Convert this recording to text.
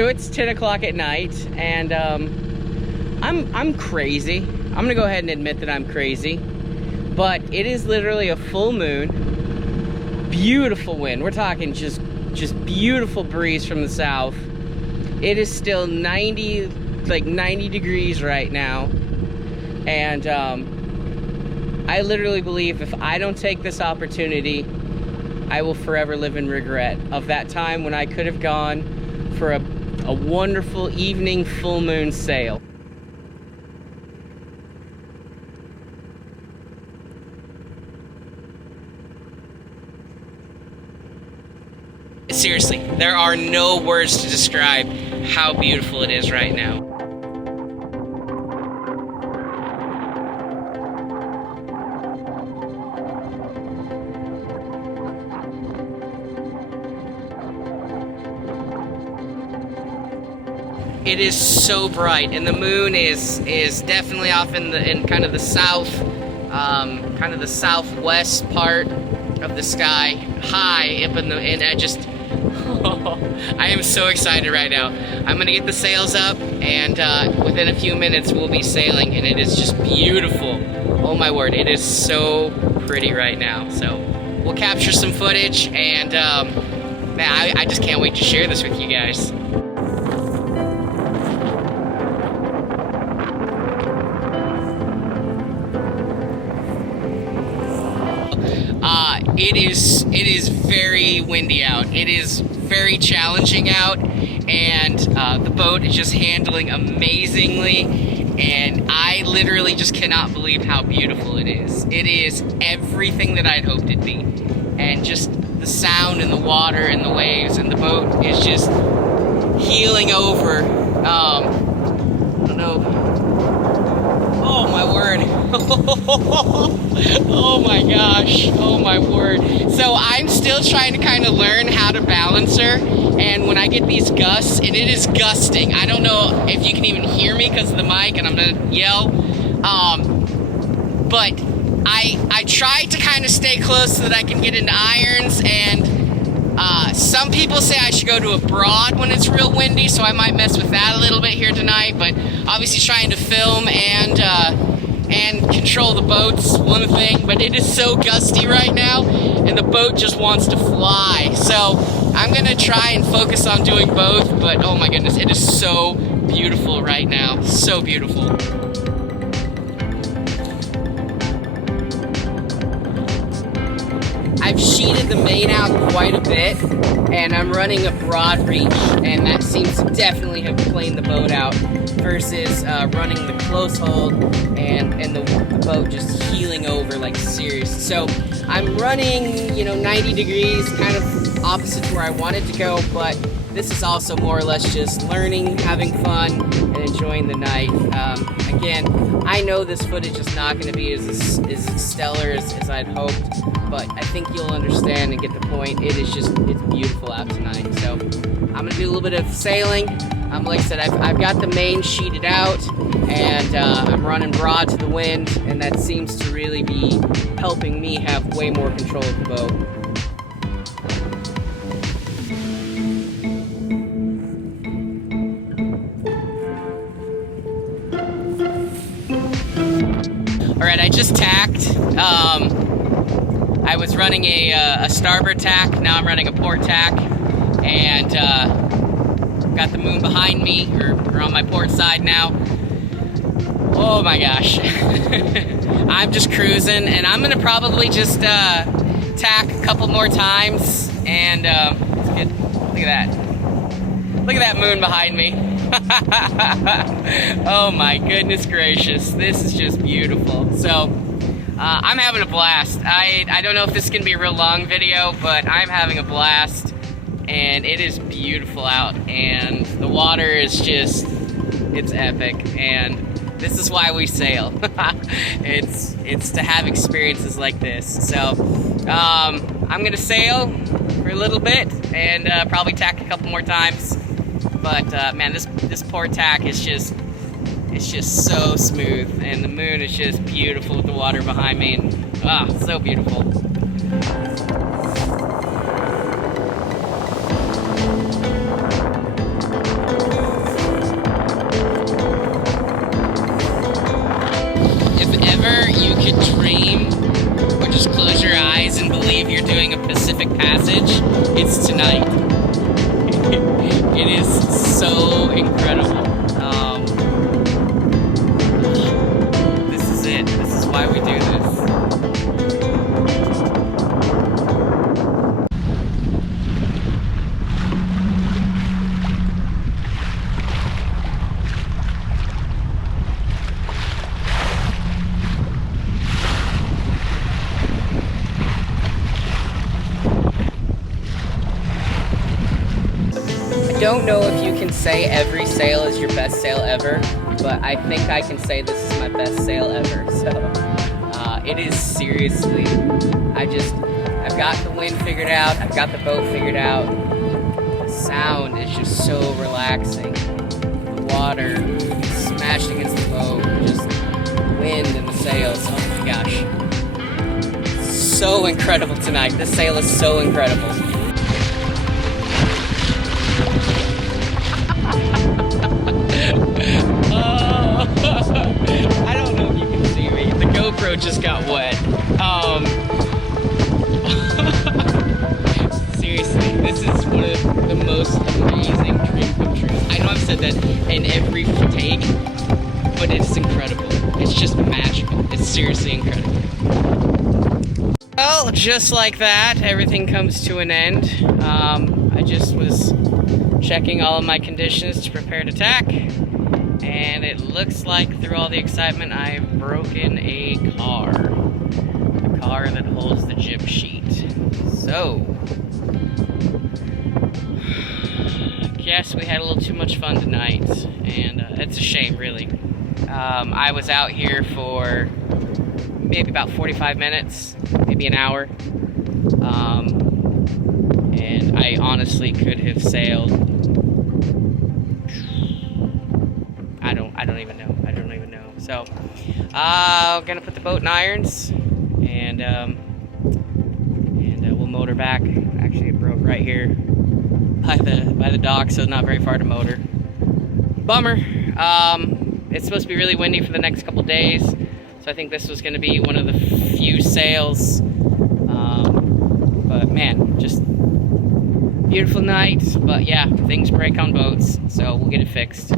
So it's 10 o'clock at night, and I'm crazy. I'm gonna go ahead and admit that I'm crazy, but it is literally a full moon, beautiful wind. We're talking just beautiful breeze from the south. It is still 90 degrees right now, and I literally believe if I don't take this opportunity, I will forever live in regret of that time when I could have gone for a wonderful evening full moon sail. Seriously, there are no words to describe how beautiful it is right now. It is so bright, and the moon is definitely off in kind of the south, kind of the southwest part of the sky, high up and I just, I am so excited right now. I'm gonna get the sails up, and within a few minutes we'll be sailing, and it is just beautiful. Oh my word, it is so pretty right now. So we'll capture some footage, and man, I just can't wait to share this with you guys. It is very windy out. It is very challenging out, and the boat is just handling amazingly, and I literally just cannot believe how beautiful it is. It is everything that I'd hoped it'd be, and just the sound and the water and the waves, and the boat is just heeling over. I don't know. Oh my word. Oh my gosh. Oh my word. So I'm still trying to kind of learn how to balance her, and when I get these gusts, and it is gusting. I don't know if you can even hear me because of the mic, and I'm gonna yell. But I try to kind of stay close so that I can get into irons, and some people say I should go to a broad when it's real windy, so I might mess with that a little bit here tonight, but obviously trying to film and control the boat's one thing, but it is so gusty right now, and the boat just wants to fly. So I'm gonna try and focus on doing both, but oh my goodness, it is so beautiful right now, so beautiful. I've sheeted the main out quite a bit, and I'm running a broad reach, and that seems to definitely have planed the boat out versus running the close hold and the boat just heeling over like serious. So I'm running, 90 degrees, kind of opposite to where I wanted to go, but this is also more or less just learning, having fun, and enjoying the night. Again, I know this footage is not going to be as stellar as I'd hoped, but I think you'll understand and get the point. It's beautiful out tonight. So I'm going to do a little bit of sailing. Like I said, I've got the main sheeted out, and I'm running broad to the wind, and that seems to really be helping me have way more control of the boat. Alright, I just tacked. I was running a starboard tack, now I'm running a port tack, and got the moon behind me, or on my port side now. Oh my gosh. I'm just cruising, and I'm gonna probably just tack a couple more times, and look at that. Look at that moon behind me. Oh my goodness gracious, this is just beautiful. So I'm having a blast. I don't know if this is gonna be a real long video, but I'm having a blast, and it is beautiful out, and the water is just, it's epic, and this is why we sail. It's to have experiences like this. So I'm gonna sail for a little bit and probably tack a couple more times. But man, this port tack is just, it's just so smooth, and the moon is just beautiful with the water behind me, and so beautiful. it's tonight. It is so incredible. This is it. This is why we do this. I don't know if you can say every sail is your best sail ever, but I think I can say this is my best sail ever. So it is seriously, I've got the wind figured out, I've got the boat figured out. The sound is just so relaxing. The water smashing against the boat, just the wind and the sails, oh my gosh. So incredible tonight. This sail is so incredible. I don't know if you can see me. The GoPro just got wet. Seriously, this is one of the most amazing dream come trues. I know I've said that in every take, but it's incredible. It's just magical. It's seriously incredible. Well, just like that, everything comes to an end. I just was checking all of my conditions to prepare to tack. And it looks like through all the excitement, I've broken a car. The car that holds the jib sheet. So, yes, we had a little too much fun tonight, and it's a shame, really. I was out here for maybe about 45 minutes, maybe an hour, and I honestly could have sailed. I don't even know. So, I'm gonna put the boat in irons, and we'll motor back. Actually, it broke right here by the dock, so not very far to motor. Bummer. It's supposed to be really windy for the next couple days, so I think this was gonna be one of the few sails. But man, just beautiful night. But yeah, things break on boats, so we'll get it fixed.